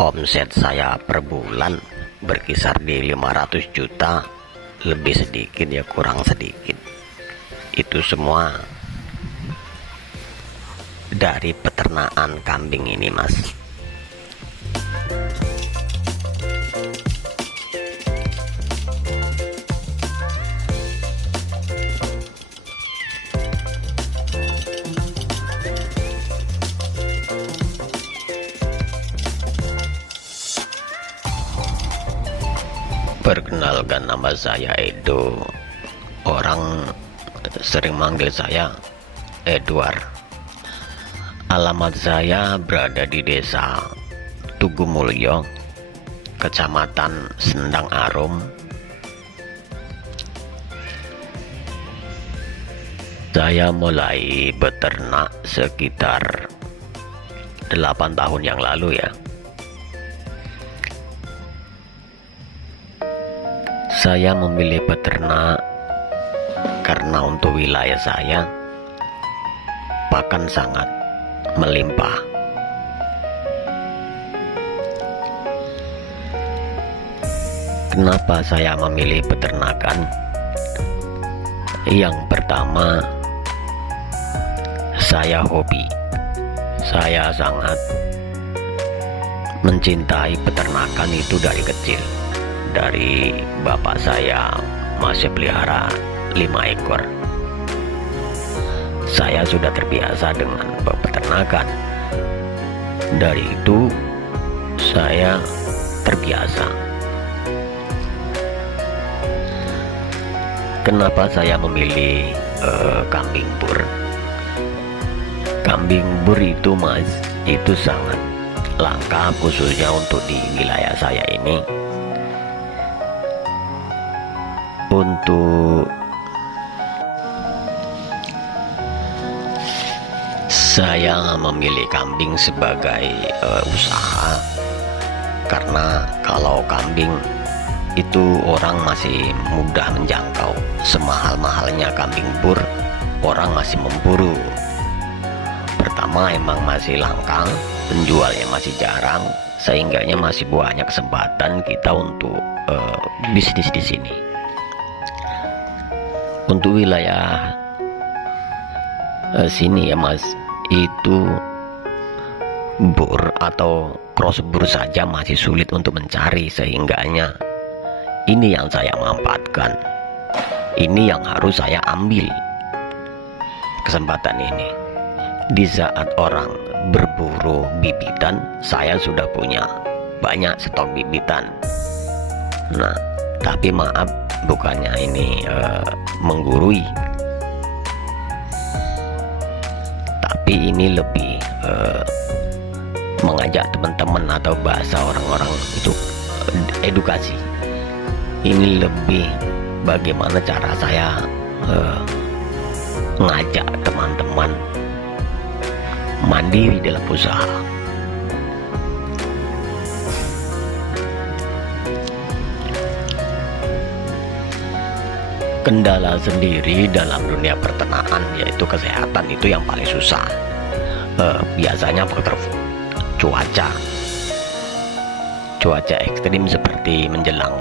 Omset saya per bulan berkisar di 500 juta, lebih sedikit ya kurang sedikit. Itu semua dari peternakan kambing ini, Mas. Perkenalkan, nama saya Edo. Orang sering manggil saya Edward. Alamat saya berada di desa Tugumulyo, Kecamatan Sendang Arum. Saya mulai beternak sekitar 8 tahun yang lalu ya. Saya memilih peternak karena untuk wilayah saya pakan sangat melimpah. Kenapa saya memilih peternakan? Yang pertama, saya hobi. Saya sangat mencintai peternakan itu dari kecil. Dari bapak saya masih pelihara 5 ekor. Saya sudah terbiasa dengan peternakan. Dari itu saya terbiasa. Kenapa saya memilih kambing bur? Kambing bur itu, Mas, itu sangat langka, khususnya untuk di wilayah saya ini. Untuk saya memilih kambing sebagai usaha, karena kalau kambing itu orang masih mudah menjangkau. Semahal-mahalnya kambing bur, orang masih memburu. Pertama, emang masih langka, penjualnya masih jarang, sehingganya masih banyak kesempatan kita untuk bisnis di sini. Untuk wilayah sini ya, Mas, itu bur atau cross bur saja masih sulit untuk mencari, sehingganya ini yang saya manfaatkan. Ini yang harus saya ambil kesempatan ini. Di saat orang berburu bibitan, saya sudah punya banyak stok bibitan. Nah, tapi maaf, bukannya ini menggurui, tapi ini lebih mengajak teman-teman atau bahasa orang-orang itu edukasi. Ini lebih bagaimana cara saya mengajak teman-teman mandiri dalam usaha. Kendala sendiri dalam dunia peternakan yaitu kesehatan, itu yang paling susah. Biasanya faktor cuaca ekstrim seperti menjelang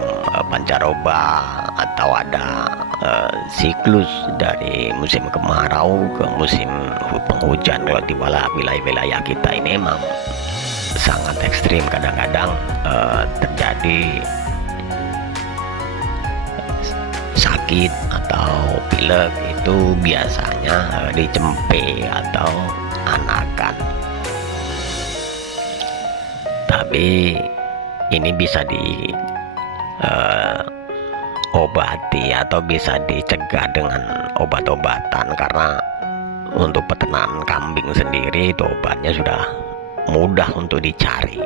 pancaroba, atau ada siklus dari musim kemarau ke musim penghujan. Kalau di wilayah kita ini memang sangat ekstrim. Kadang-kadang terjadi sakit atau pilek, itu biasanya di cempe atau anakan. Tapi ini bisa diobati atau bisa dicegah dengan obat-obatan, karena untuk peternakan kambing sendiri itu obatnya sudah mudah untuk dicari.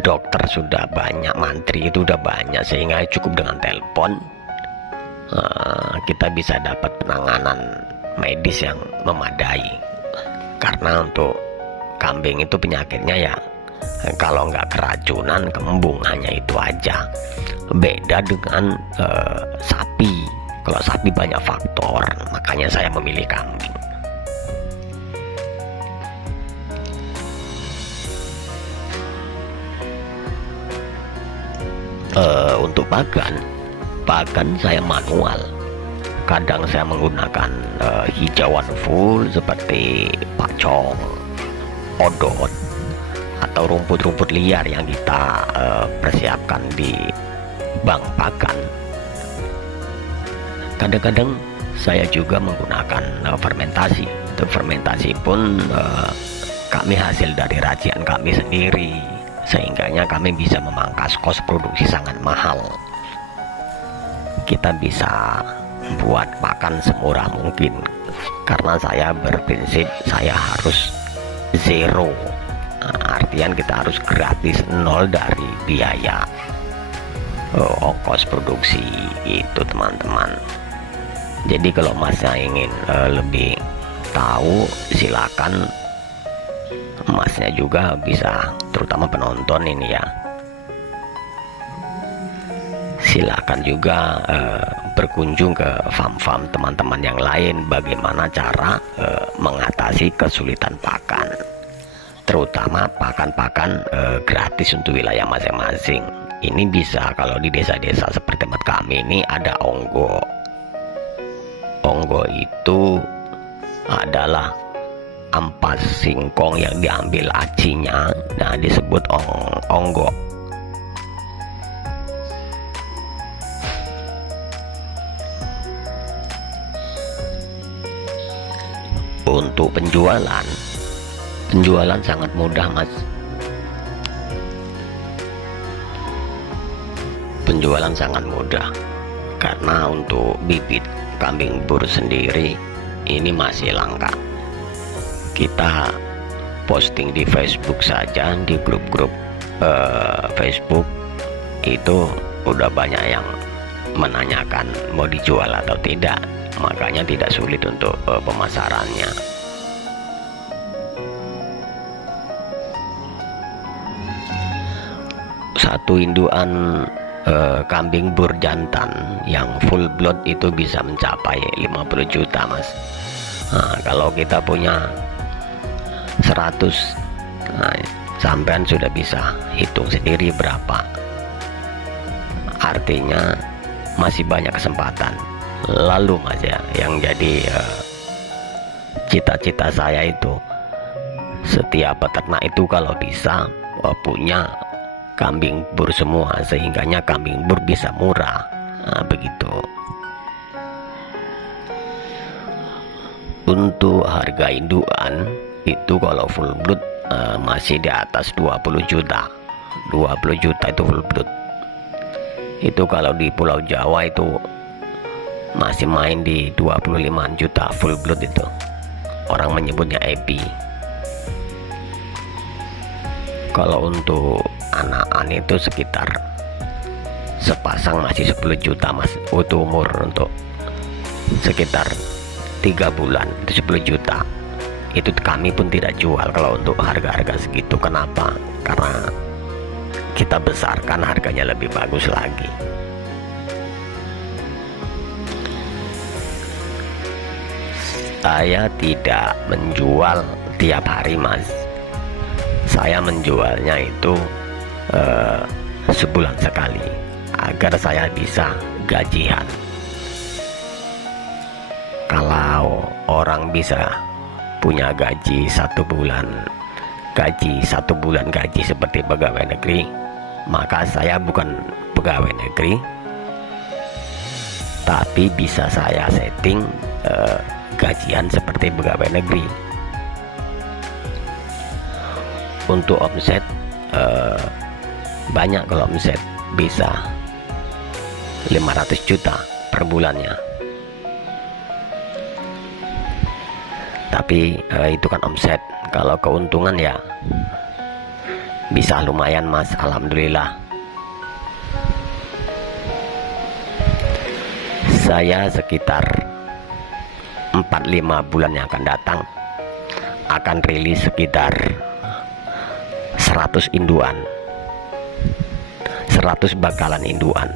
Dokter sudah banyak, mantri itu udah banyak, sehingga cukup dengan telepon kita bisa dapat penanganan medis yang memadai. Karena untuk kambing itu penyakitnya ya, kalau nggak keracunan, kembung, hanya itu aja. Beda dengan sapi. Kalau sapi banyak faktor, makanya saya memilih kambing. Untuk pakan saya manual. Kadang saya menggunakan hijauan full seperti pacong, odot, atau rumput-rumput liar yang kita persiapkan di bank pakan. Kadang-kadang saya juga menggunakan fermentasi. Untuk fermentasi pun kami hasil dari racian kami sendiri, sehingganya kami bisa memangkas kos produksi sangat mahal. Kita bisa buat pakan semurah mungkin, karena saya berprinsip saya harus zero. Artian kita harus gratis, nol dari biaya ongkos produksi itu teman-teman. Jadi kalau masnya ingin lebih tahu, silakan masnya juga bisa, terutama penonton ini ya, silakan juga berkunjung ke farm-farm teman-teman yang lain, bagaimana cara mengatasi kesulitan pakan, terutama pakan-pakan gratis untuk wilayah masing-masing. Ini bisa kalau di desa-desa seperti tempat kami ini ada onggo. Onggo itu adalah ampas singkong yang diambil acinya, nah disebut onggo. Untuk penjualan sangat mudah mas. Penjualan sangat mudah karena untuk bibit kambing bur sendiri ini masih langka. Kita posting di Facebook saja, di grup-grup Facebook itu udah banyak yang menanyakan mau dijual atau tidak, makanya tidak sulit untuk pemasarannya. Satu induan kambing bur jantan yang full blood itu bisa mencapai 50 juta mas. Nah, kalau kita punya 100, nah, sampean sudah bisa hitung sendiri berapa. Artinya masih banyak kesempatan. Lalu mas ya, yang jadi cita-cita saya itu setiap peternak itu kalau bisa punya kambing bur semua, sehingganya kambing bur bisa murah. Nah, begitu. Untuk harga induan itu kalau full blood masih di atas 20 juta. 20 juta itu full blood. Itu kalau di Pulau Jawa itu masih main di 25 juta full blood itu. Orang menyebutnya EP. Kalau untuk anakan itu sekitar sepasang masih 10 juta mas. Untuk umur untuk sekitar 3 bulan itu 10 juta. Itu kami pun tidak jual kalau untuk harga-harga segitu. Kenapa? Karena kita besarkan harganya lebih bagus lagi. Saya tidak menjual tiap hari mas. Saya menjualnya itu sebulan sekali agar saya bisa gajian. Kalau orang bisa punya gaji 1 bulan, gaji seperti pegawai negeri, maka saya bukan pegawai negeri, tapi bisa saya setting gajian seperti pegawai negeri. Untuk omset banyak, kalau omset bisa 500 juta per bulannya. Tapi itu kan omset. Kalau keuntungan ya bisa lumayan mas, alhamdulillah. Saya sekitar 4-5 bulan yang akan datang akan rilis sekitar 100 induan, 100 bakalan induan,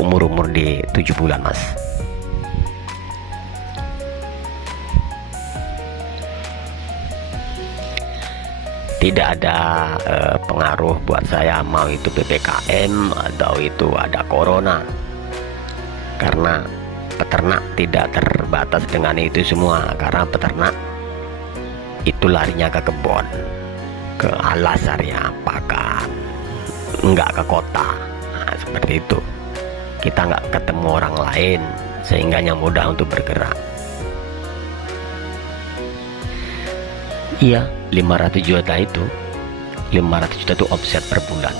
umur-umur di 7 bulan mas. tidak ada pengaruh buat saya, mau itu PPKM atau itu ada corona, karena peternak tidak terbatas dengan itu semua. Karena peternak itu larinya ke kebun, ke alas area pakan, nggak ke kota. Nah, seperti itu, kita nggak ketemu orang lain sehingga mudah untuk bergerak. Iya, 500 juta itu 500 juta itu omset per bulan.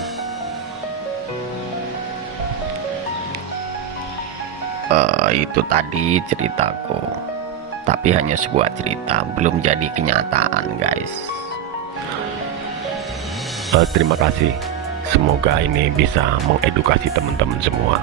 Itu tadi ceritaku, tapi hanya sebuah cerita, belum jadi kenyataan guys. Terima kasih, semoga ini bisa mengedukasi teman-teman semua.